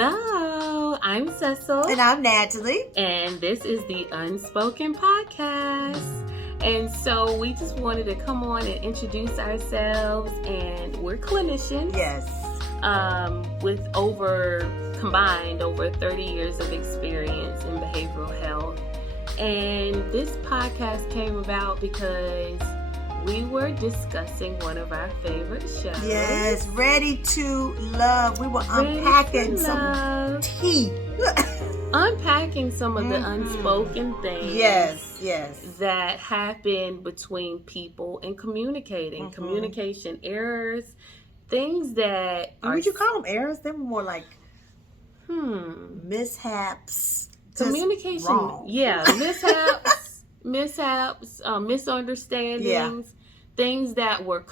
Hello, I'm Cecil. And I'm Natalie. And this is the Unspoken podcast. And so we just wanted to come on and introduce ourselves. And we're clinicians. Yes. With combined over 30 years of experience in behavioral health. And this podcast came about because we were discussing one of our favorite shows. Yes, Ready to Love. We were unpacking some tea. Unpacking some of the unspoken things. Yes. That happen between people and communicating. Communication errors. Things that are... Would you call them errors? They were more like mishaps. Communication. Wrong. Yeah, mishaps, misunderstandings, things that were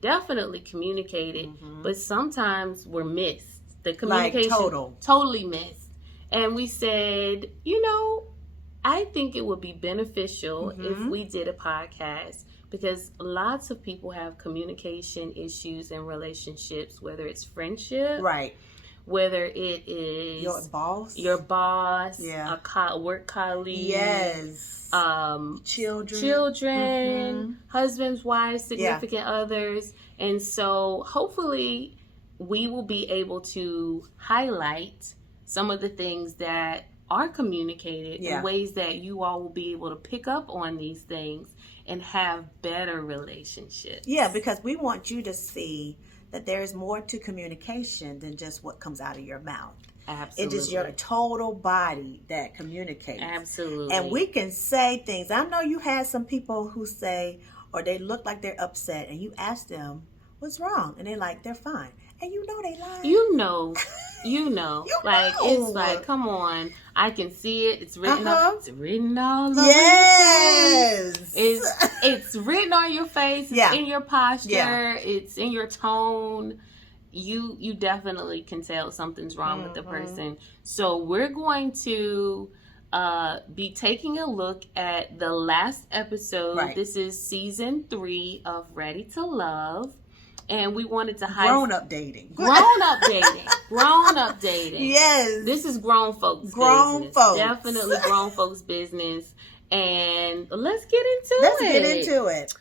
definitely communicated, but sometimes were missed. The communication totally missed. And we said, I think it would be beneficial if we did a podcast, because lots of people have communication issues in relationships, whether it's friendship, right? Whether it is your boss, a work colleague, children, husbands, wives, significant others. And so hopefully we will be able to highlight some of the things that are communicated in ways that you all will be able to pick up on these things and have better relationships. Yeah, because we want you to see that there's more to communication than just what comes out of your mouth. Absolutely. It is your total body that communicates. Absolutely. And we can say things. I know you had some people who say, or they look like they're upset, and you ask them, what's wrong? And they're like, they're fine. And you know they lying. You know. It's like, come on. I can see it. It's written up. It's written all over your face. It's written on your face. It's in your posture. It's in your tone. You definitely can tell something's wrong with the person. So we're going to be taking a look at the last episode. Right. This is season 3 of Ready to Love. And we wanted to Grown up dating. Yes. This is grown folks business. Definitely grown folks business. And let's get into it.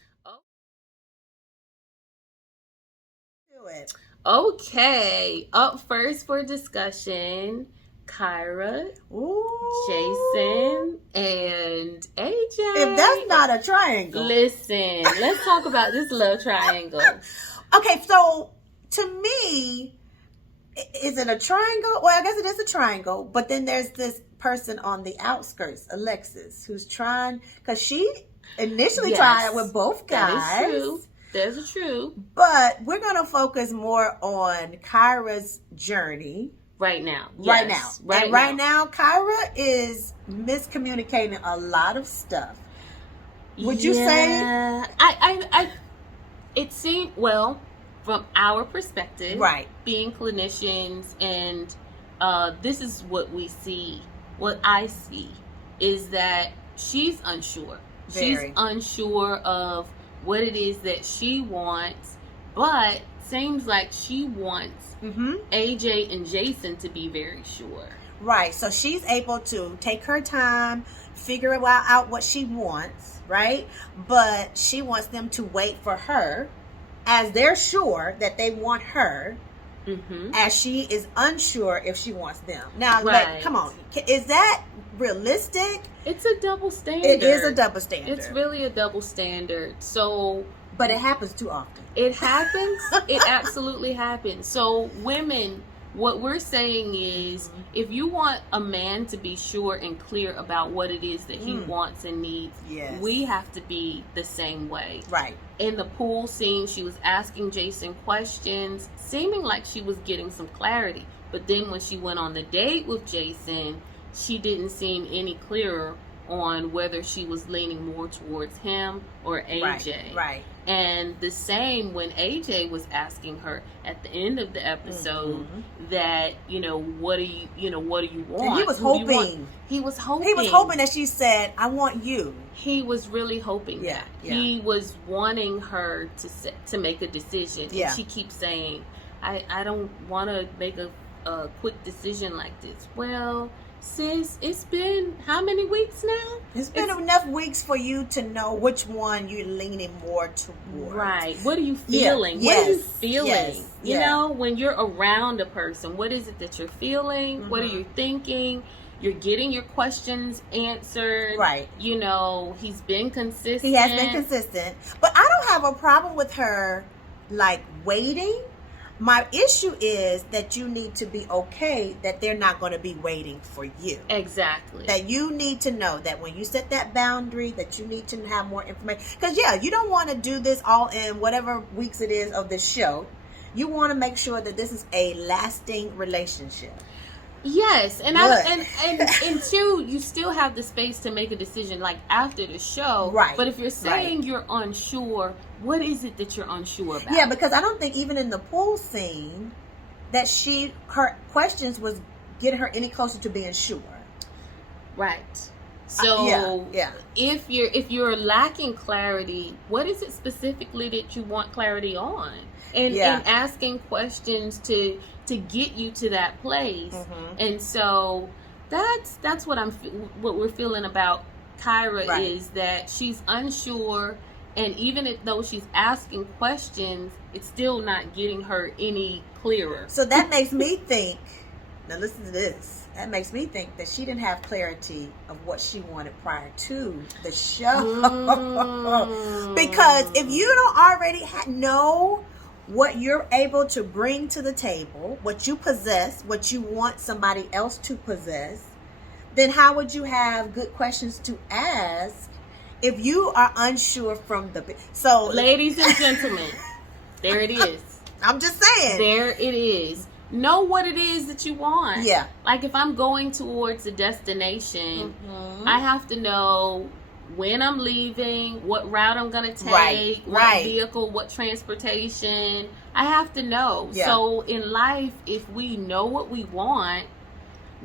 Okay. Up first for discussion, Kyra, Jason, and AJ. If that's not a triangle. Listen, let's talk about this love triangle. Okay, so to me, is it a triangle? Well, I guess it is a triangle, but then there's this person on the outskirts, Alexis, who's trying, because she initially tried with both guys. That is true. That's true. But we're going to focus more on Kyra's journey. Right now. Right now, Kyra is miscommunicating a lot of stuff. Would you say? It seemed, from our perspective, right, being clinicians, and this is what we see, what I see, is that she's unsure. She's unsure of what it is that she wants, but seems like she wants AJ and Jason to be very sure. Right, so she's able to take her time, figure out what she wants, right? But she wants them to wait for her, as they're sure that they want her, as she is unsure if she wants them. Now, come on, is that realistic? It's a double standard. It is a double standard. It's really a double standard. So, but it happens too often. It happens. It absolutely happens. So, women, what we're saying is, if you want a man to be sure and clear about what it is that he wants and needs, we have to be the same way. Right. In the pool scene, she was asking Jason questions, seeming like she was getting some clarity. But then when she went on the date with Jason, she didn't seem any clearer on whether she was leaning more towards him or AJ. Right. And the same when AJ was asking her at the end of the episode that, what do you want? And he was hoping. He was hoping that she said, I want you. He was really hoping that. He was wanting her to make a decision. And she keeps saying, I don't want to make a a quick decision like this? Well, sis, it's been how many weeks now? It's been enough weeks for you to know which one you're leaning more toward. Right. What are you feeling? What are you feeling? Yes. You know, when you're around a person, what is it that you're feeling? What are you thinking? You're getting your questions answered. Right. You know, he's been consistent. He has been consistent. But I don't have a problem with her, like, waiting. My issue is that you need to be okay that they're not going to be waiting for you. Exactly. That you need to know that when you set that boundary, that you need to have more information. Because, yeah, you don't want to do this all in whatever weeks it is of the show. You want to make sure that this is a lasting relationship. Yes, and two, you still have the space to make a decision like after the show. Right. But if you're saying you're unsure, what is it that you're unsure about? Yeah, because I don't think even in the pool scene that her questions was getting her any closer to being sure. Right. So if you're lacking clarity, what is it specifically that you want clarity on? And asking questions to get you to that place. And so that's what we're feeling about Kyra is that she's unsure, and even though she's asking questions, it's still not getting her any clearer. So that makes me think, now listen to this, that makes me think that she didn't have clarity of what she wanted prior to the show. Because if you don't already know what you're able to bring to the table, what you possess, what you want somebody else to possess, then how would you have good questions to ask if you are unsure from the... So, ladies and gentlemen, there it is. I'm just saying. There it is. Know what it is that you want. Yeah. Like if I'm going towards a destination, I have to know when I'm leaving, what route I'm going to take, what vehicle, what transportation. I have to know. Yeah. So in life, if we know what we want,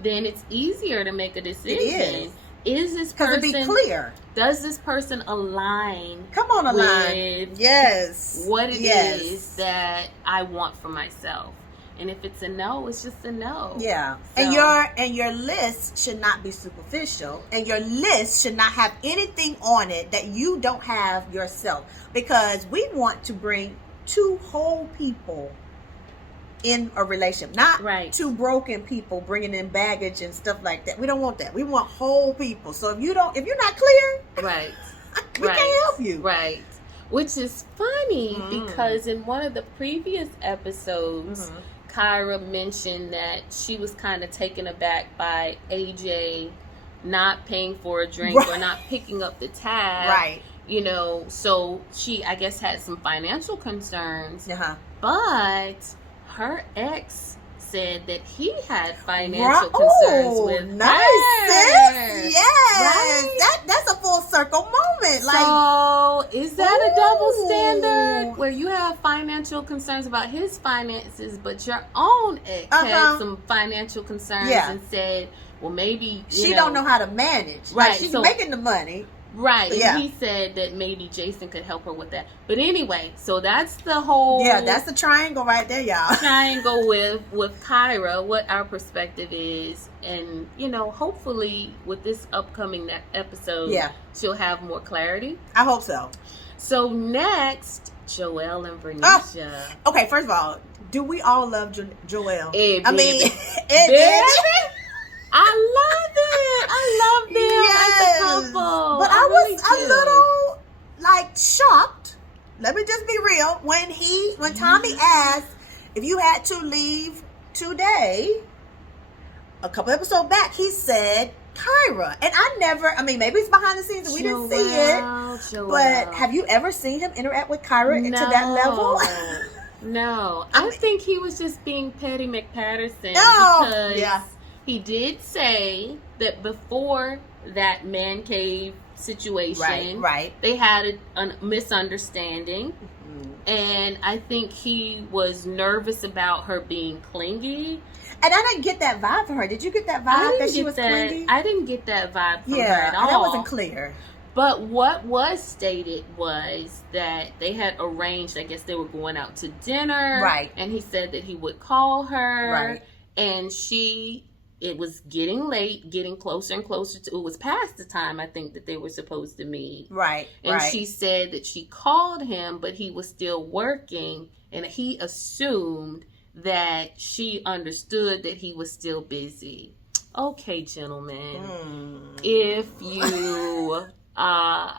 then it's easier to make a decision. It is. Is this person... Because it'd be clear. Does this person align? Come on, align. With yes. what it is that I want for myself? And if it's a no, it's just a no. Yeah. So, and your list should not be superficial. And your list should not have anything on it that you don't have yourself. Because we want to bring two whole people in a relationship. Not two broken people bringing in baggage and stuff like that. We don't want that. We want whole people. So if you're not clear, we can't help you. Right. Which is funny because in one of the previous episodes, Kyra mentioned that she was kind of taken aback by AJ not paying for a drink or not picking up the tab. Right. You know, so she, I guess, had some financial concerns. But her ex said that he had financial concerns with her. Sis. Yes. That's a full circle moment. So is that a double standard where you have financial concerns about his finances, but your own ex had some financial concerns and said, well, maybe she don't know how to manage. Right. Like, she's making the money. Right. And he said that maybe Jason could help her with that. But anyway, so that's the whole... Yeah, that's the triangle right there, y'all. Triangle with Kyra, what our perspective is. And, you know, hopefully with this upcoming episode, she'll have more clarity. I hope so. So next, Joelle and Vernisha. Okay, first of all, do we all love Joelle? I mean, I love them as a couple. But I was a little like shocked. Let me just be real. When Tommy asked if you had to leave today, a couple episodes back, he said Kyra. And maybe it's behind the scenes and we didn't see it. But have you ever seen him interact with Kyra to that level? No. I think he was just being Petty McPatterson because he did say that before that man cave situation, they had a misunderstanding. And I think he was nervous about her being clingy. And I didn't get that vibe from her. Did you get that vibe that she was clingy? I didn't get that vibe from her at all. That wasn't clear. But what was stated was that they had arranged, I guess they were going out to dinner. Right. And he said that he would call her. Right. And it was getting late, getting closer and closer to, it was past the time I think that they were supposed to meet. Right. And she said that she called him, but he was still working, and he assumed that she understood that he was still busy. Okay, gentlemen, if you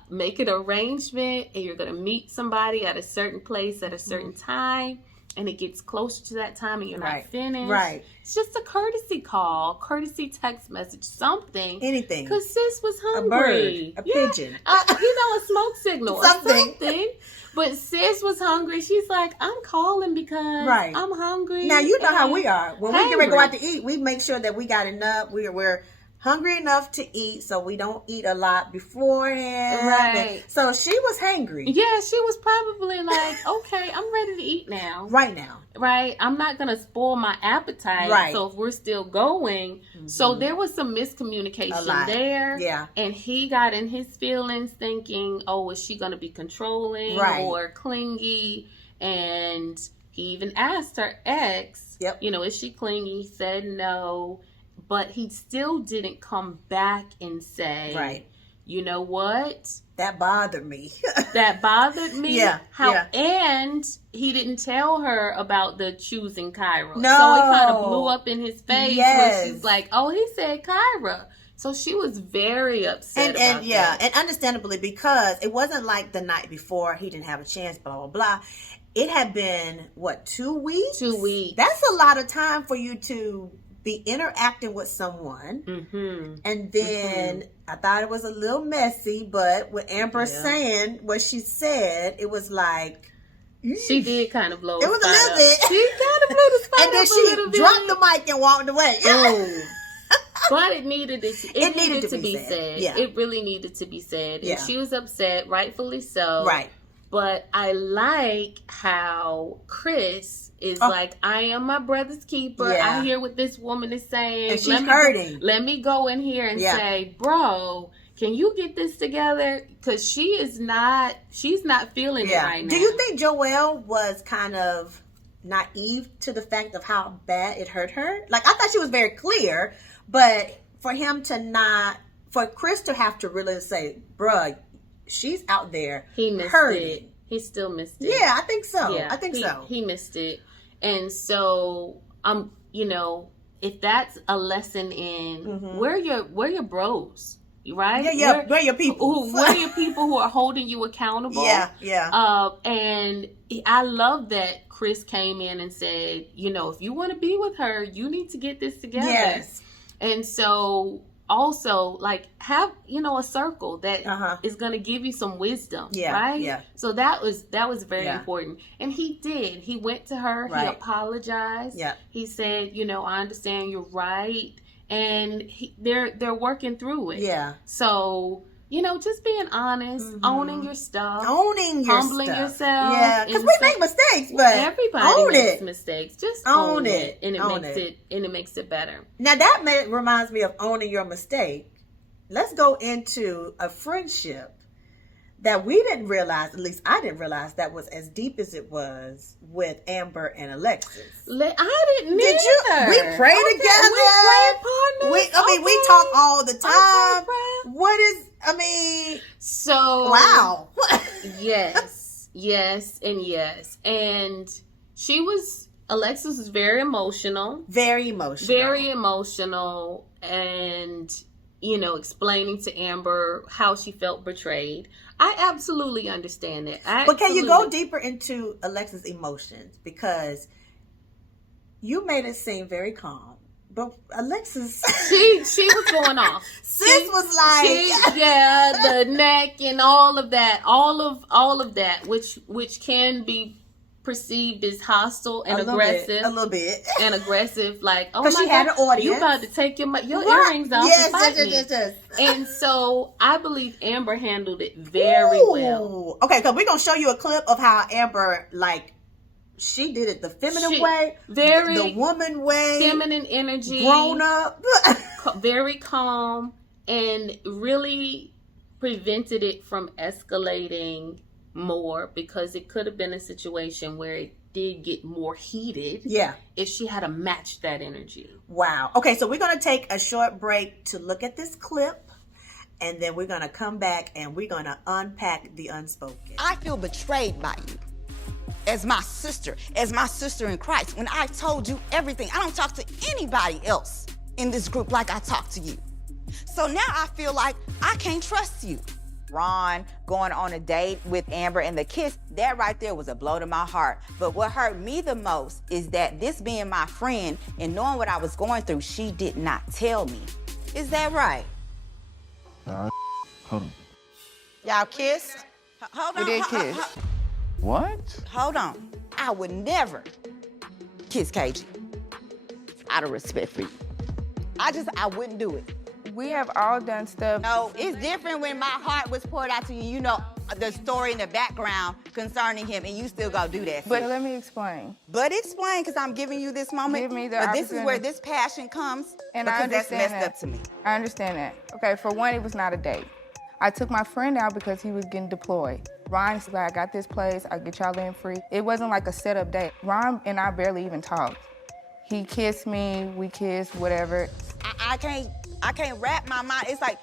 make an arrangement and you're going to meet somebody at a certain place at a certain time, and it gets closer to that time and you're not finished, it's just a courtesy call, courtesy text message, something. Anything. Because sis was hungry. A bird, a pigeon. A smoke signal something. Or something. But sis was hungry. She's like, I'm calling because I'm hungry. Now, you know how we are. When we get ready to go out to eat, we make sure that we got enough. We're hungry enough to eat, so we don't eat a lot beforehand. Right. So she was hangry. Yeah, she was probably like, okay, I'm ready to eat now. Right now. Right. I'm not going to spoil my appetite. Right. So if we're still going. So there was some miscommunication there. Yeah. And he got in his feelings thinking, oh, is she going to be controlling or clingy? And he even asked her ex, is she clingy? He said no. But he still didn't come back and say, you know what? That bothered me. That bothered me. Yeah. And he didn't tell her about the choosing Kyra. No. So it kind of blew up in his face. Where she's like, oh, he said Kyra. So she was very upset about that. And understandably, because it wasn't like the night before he didn't have a chance, blah, blah, blah. It had been, 2 weeks? 2 weeks. That's a lot of time for you to be interacting with someone. And then I thought it was a little messy, but with Amber saying what she said, it was like, she did kind of blow. It was a little bit. She kind of blew the spot and then she dropped the mic and walked away. But it needed to be said. Yeah. It really needed to be said. And she was upset, rightfully so. Right. But I like how Chris is like, I am my brother's keeper. I hear what this woman is saying. And she's hurting. Let me go in here and say, bro, can you get this together? Because she's not feeling it right now. Do you think Joelle was kind of naive to the fact of how bad it hurt her? Like, I thought she was very clear, but for Chris to have to really say, bruh, she's out there. He missed hurting. It. He still missed it. Yeah, I think so. Yeah, I think so. He missed it. And so, if that's a lesson in where your bros, right? Yeah, where your people. Where are your people who are holding you accountable? Yeah. And I love that Chris came in and said, if you want to be with her, you need to get this together. Yes. And so also, like, have a circle that is going to give you some wisdom, right? Yeah. So that was very important, and he did. He went to her. He apologized. Yeah. He said, I understand. You're right, and they're working through it. Yeah. So just being honest, owning your stuff, humbling yourself. Yeah, because we make mistakes, but everybody makes mistakes. Just own it, and it makes it better. Now that reminds me of owning your mistake. Let's go into a friendship that we didn't realize, at least I didn't realize, that was as deep as it was with Amber and Alexis. I didn't. Did you? We pray together. We pray partners. We talk all the time. So wow. Yes, and yes, and Alexis was very emotional, and explaining to Amber how she felt betrayed. I absolutely understand that. But can you go deeper into Alexis' emotions? Because you made it seem very calm. But Alexis, she was going off. Sis was like, the neck and all of that, all of that, which can be perceived as hostile and aggressive, a little bit, and aggressive. Like, oh my God, she had an audience. You about to take your earrings off and fight me. Yes. And so I believe Amber handled it very well. Okay, because we're gonna show you a clip of how Amber, like, she did it the feminine way, the woman way, feminine energy, grown up, very calm, and really prevented it from escalating more, because it could have been a situation where did get more heated. Yeah. If she had to match that energy. Wow. Okay, so we're going to take a short break to look at this clip, and then we're going to come back and we're going to unpack the unspoken. I feel betrayed by you as my sister in Christ. When I told you everything, I don't talk to anybody else in this group like I talk to you. So now I feel like I can't trust you. Ron going on a date with Amber and the kiss, that right there was a blow to my heart. But what hurt me the most is that this being my friend and knowing what I was going through, she did not tell me. Is that right? Hold on. Y'all kissed? Hold on. We did kiss. What? Hold on. I would never kiss KG out of respect for you. I wouldn't do it. We have all done stuff. No, it's different when my heart was poured out to you. You know the story in the background concerning him, and you still go do that. But let me explain. But explain, because I'm giving you this moment. Give me the But this is where opportunity. this passion comes, And because I understand that's messed that. up to me. I understand that. Okay, for one, it was not a date. I took my friend out because he was getting deployed. Ron's like, I got this place, I'll get y'all in free. It wasn't like a setup date. Ron and I barely even talked. He kissed me, we kissed, whatever. I can't wrap my mind. It's like,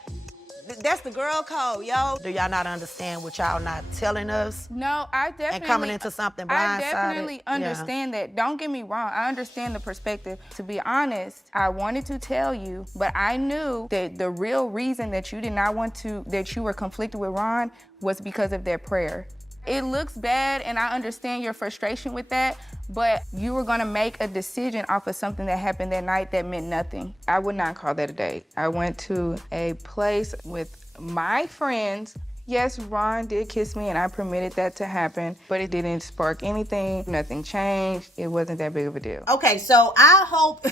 that's the girl code, yo. Do y'all not understand what y'all not telling us? No, I definitely... And coming into something blindsided. I definitely understand that. Don't get me wrong. I understand the perspective. To be honest, I wanted to tell you, but I knew that the real reason that you did not want to, that you were conflicted with Ron was because of their prayer. It looks bad, and I understand your frustration with that, but you were gonna make a decision off of something that happened that night that meant nothing. I would not call that a date. I went to a place with my friends. Yes, Ron did kiss me, and I permitted that to happen, but it didn't spark anything. Nothing changed. It wasn't that big of a deal. Okay, so I hope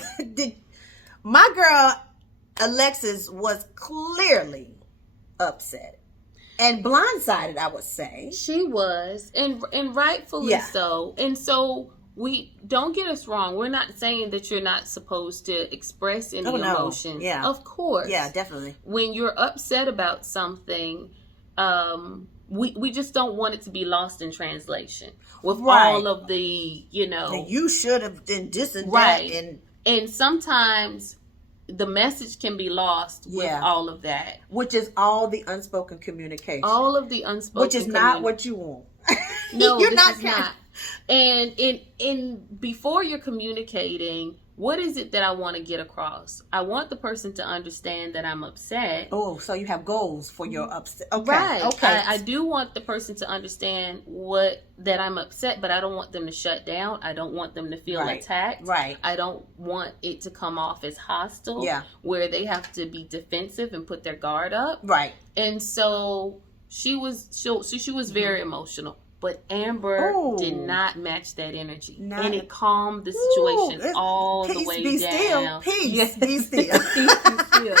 my girl Alexis was clearly upset. And blindsided, I would say. She was, and rightfully so. And so we don't get us wrong. We're not saying that you're not supposed to express any emotion. Yeah, of course. Yeah, definitely. When you're upset about something, we just don't want it to be lost in translation with all of the, you should have done this and that, and sometimes the message can be lost with all of that. Which is all the unspoken communication. All of the unspoken Which is not what you want. No, this is not. And in before you're communicating, what is it that I want to get across? I want the person to understand that I'm upset. Oh, so you have goals for your upset. Okay. Right. Okay. I do want the person to understand that I'm upset, but I don't want them to shut down. I don't want them to feel attacked. Right. I don't want it to come off as hostile. Yeah. Where they have to be defensive and put their guard up. Right. And so she was very emotional. But Amber did not match that energy. And it calmed the situation all the way down. Peace be still. Peace be still.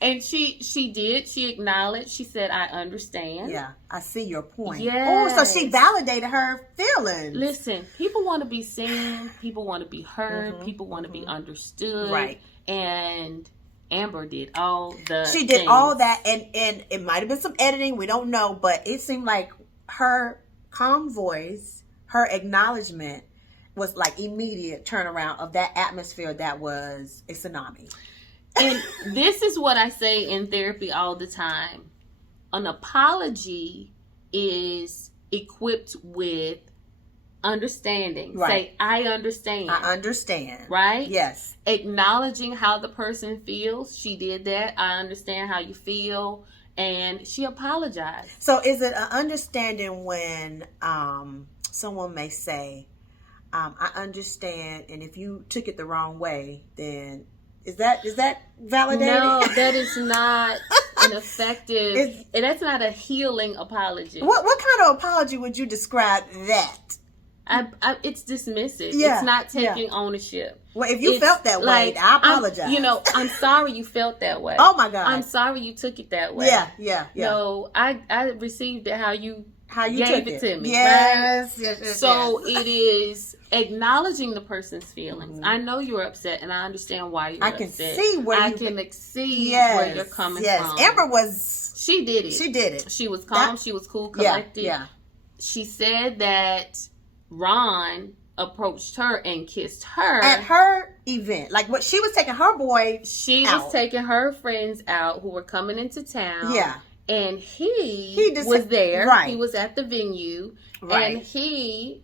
And she did. She acknowledged. She said, I understand. Yeah, I see your point. Yes. Oh, so she validated her feelings. Listen, people want to be seen. People want to be heard. People want to be understood. Right. And Amber did all the She did things. all that. And it might have been some editing. We don't know. But it seemed like her calm voice, her acknowledgement was like immediate turnaround of that atmosphere that was a tsunami. And this is what I say in therapy all the time. An apology is equipped with understanding. Right. Say, I understand. I understand. Right? Yes. Acknowledging how the person feels. She did that. I understand how you feel. And she apologized. So is it an understanding when someone may say, I understand, and if you took it the wrong way, then is that validated? No, that is not an effective, and that's not a healing apology. What kind of apology would you describe that? It's dismissive. Yeah, it's not taking ownership. Well, if you felt that way, I apologize. I'm sorry you felt that way. Oh my God. I'm sorry you took it that way. Yeah. No, I received it how you took gave it to me. Yes, right? yes. So it is acknowledging the person's feelings. Mm-hmm. I know you're upset, and I understand why you're upset. I can see where you're coming from. Amber she did it. She did it. She was calm. She was cool, collected. Yeah. She said that Ron approached her and kissed her at her event. Like, what, she was taking her boy She out. was taking her friends out who were coming into town. Yeah. And he was there. Right. He was at the venue. Right. And he,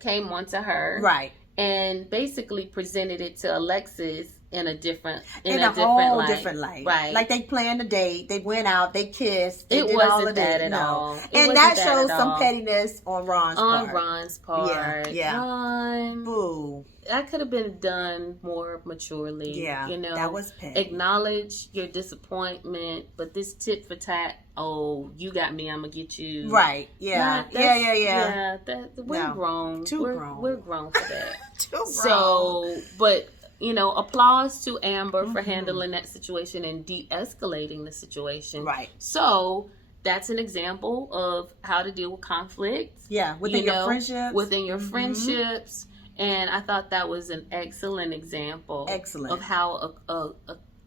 came onto her. Right. And basically presented it to Alexis in a different different light. Right. Like, they planned a date, they went out, they kissed, they did wasn't all of that that at all. And that shows some pettiness on Ron's part. Yeah. Ron, boo. That could have been done more maturely. Yeah, that was petty. Acknowledge your disappointment, but this tit for tat, you got me, I'm gonna get you. Right, yeah. Yeah, we're grown. Grown. We're grown for that. Too grown. So, but, applause to Amber for handling that situation and de-escalating the situation. Right. So, that's an example of how to deal with conflict. Yeah, within your friendships. Within your friendships. And I thought that was an excellent example. Excellent. Of how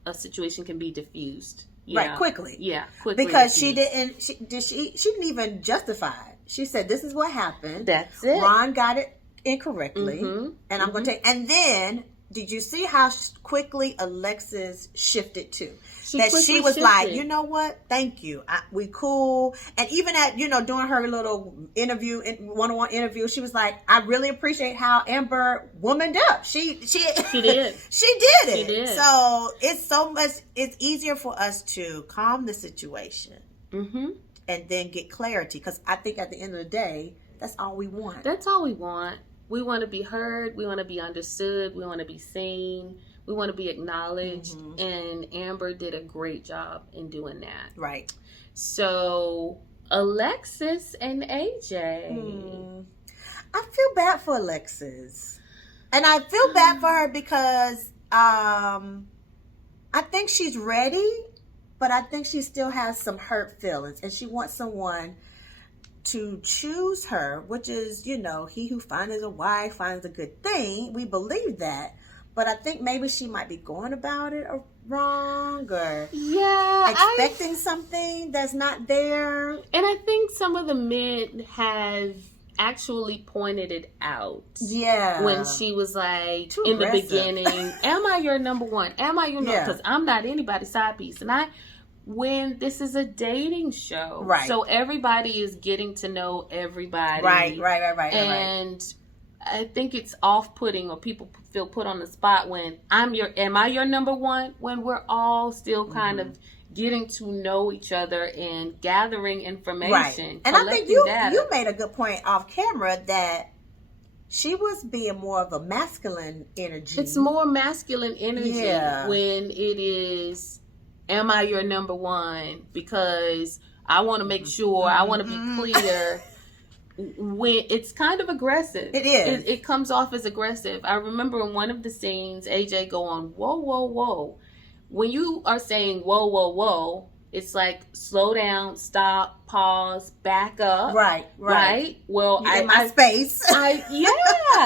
a situation can be diffused. Right, quickly. Yeah, quickly. Because diffused. she didn't even justify it. She said, this is what happened. That's it. Ron got it incorrectly. Mm-hmm. And I'm going to take, and then, did you see how quickly Alexis shifted too? She was like, you know what? Thank you. We cool. And even at, during her little interview, one-on-one interview, she was like, I really appreciate how Amber womaned up. She did. She did it. She did. So it's easier for us to calm the situation and then get clarity. Because I think at the end of the day, that's all we want. That's all we want. We want to be heard. We want to be understood. We want to be seen. We want to be acknowledged. And Amber did a great job in doing that. Right. So, Alexis and AJ. I feel bad for Alexis. And I feel bad for her because I think she's ready, but I think she still has some hurt feelings. And she wants someone to choose her, which is, he who finds a wife finds a good thing. We believe that. But I think maybe she might be going about it wrong or expecting something that's not there. And I think some of the men have actually pointed it out. Yeah. When she was like, in the beginning, am I your number one? Am I your number? Because I'm not anybody's side piece. And when this is a dating show. Right. So everybody is getting to know everybody. Right. And I think it's off-putting or people feel put on the spot when am I your number one? When we're all still kind of getting to know each other and gathering information. Right. And I think you made a good point off camera that she was being more of a masculine energy. It's more masculine energy when it is, am I your number one? Because I want to make sure, I want to be clear. When it's kind of aggressive. It is. It comes off as aggressive. I remember in one of the scenes, AJ go on, whoa, whoa, whoa. When you are saying whoa, whoa, whoa, it's like slow down, stop, pause, back up. Right. Well, my space.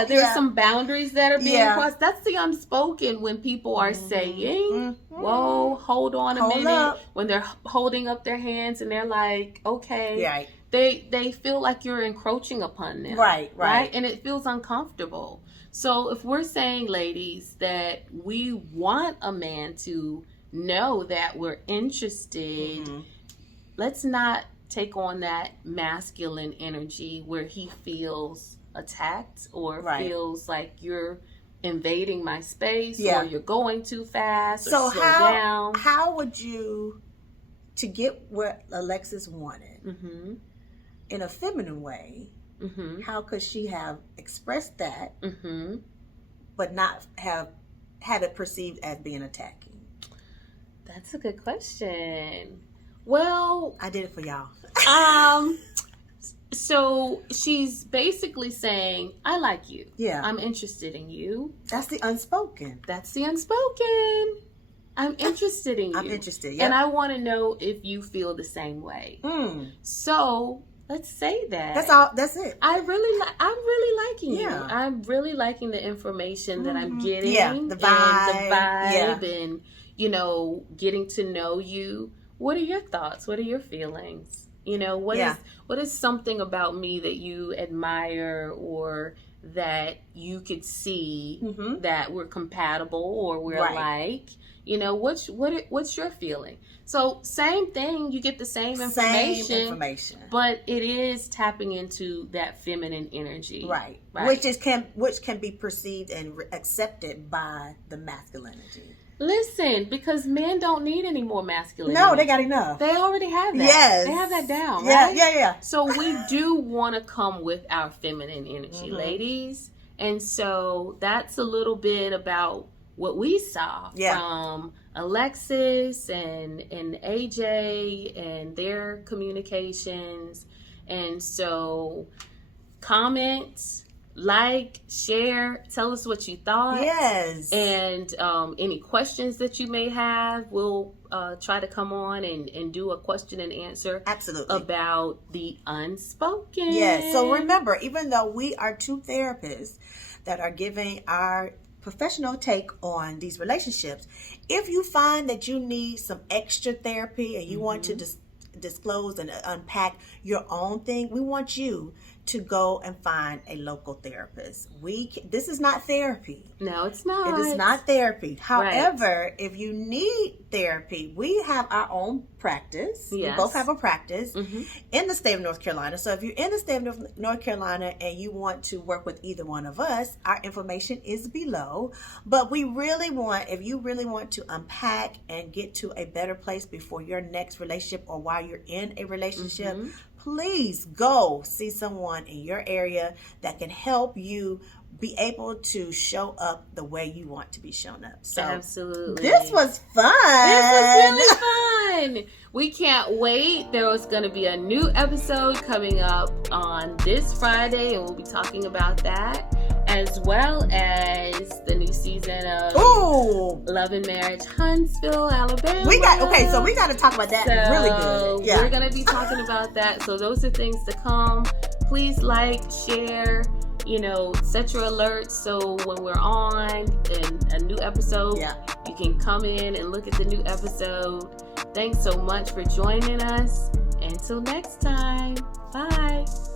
There's some boundaries that are being crossed. That's the unspoken when people are saying, whoa, hold on a minute. Up. When they're holding up their hands and they're like, okay. Right. They feel like you're encroaching upon them. Right. And it feels uncomfortable. So if we're saying, ladies, that we want a man to know that we're interested, let's not take on that masculine energy where he feels attacked or feels like you're invading my space or you're going too fast or slow down. How would you, to get what Alexis wanted, in a feminine way, how could she have expressed that, but not have it perceived as being attacking? That's a good question. Well, I did it for y'all. So she's basically saying, I like you. Yeah. I'm interested in you. That's the unspoken. I'm interested in you. I'm interested, And I want to know if you feel the same way. So let's say that. That's all. That's it. I'm really liking you. I'm really liking the information that I'm getting. Yeah, the vibe. And, getting to know you. What are your thoughts? What are your feelings? What is something about me that you admire or that you could see that we're compatible or we're alike. You know, what's your feeling? So same thing, you get the same information, but it is tapping into that feminine energy, right? Which can be perceived and accepted by the masculinity. Listen, because men don't need any more masculinity. No, they got enough. They already have that. Yes, they have that down. Yeah, right? yeah. So we do want to come with our feminine energy, ladies, and so that's a little bit about what we saw from Alexis and AJ and their communications. And so comment, like, share, tell us what you thought. Yes. And any questions that you may have, we'll try to come on and do a question and answer. Absolutely. About the unspoken. Yes. So remember, even though we are two therapists that are giving our professional take on these relationships, if you find that you need some extra therapy and you want to disclose and unpack your own thing, we want you to go and find a local therapist. This is not therapy. No, it's not. It is not therapy. However, if you need therapy, we have our own practice. Yes. We both have a practice in the state of North Carolina. So if you're in the state of North Carolina and you want to work with either one of us, our information is below. But we really want, if you really want to unpack and get to a better place before your next relationship or while you're in a relationship, please go see someone in your area that can help you be able to show up the way you want to be shown up. So absolutely. This was fun. This was really fun. We can't wait. There was going to be a new episode coming up on this Friday, and we'll be talking about that, as well as the new season of Love and Marriage Huntsville, Alabama. We got to talk about that really good. Yeah. We're going to be talking about that. So those are things to come. Please like, share, set your alerts so when we're on a new episode, you can come in and look at the new episode. Thanks so much for joining us. Until next time, bye.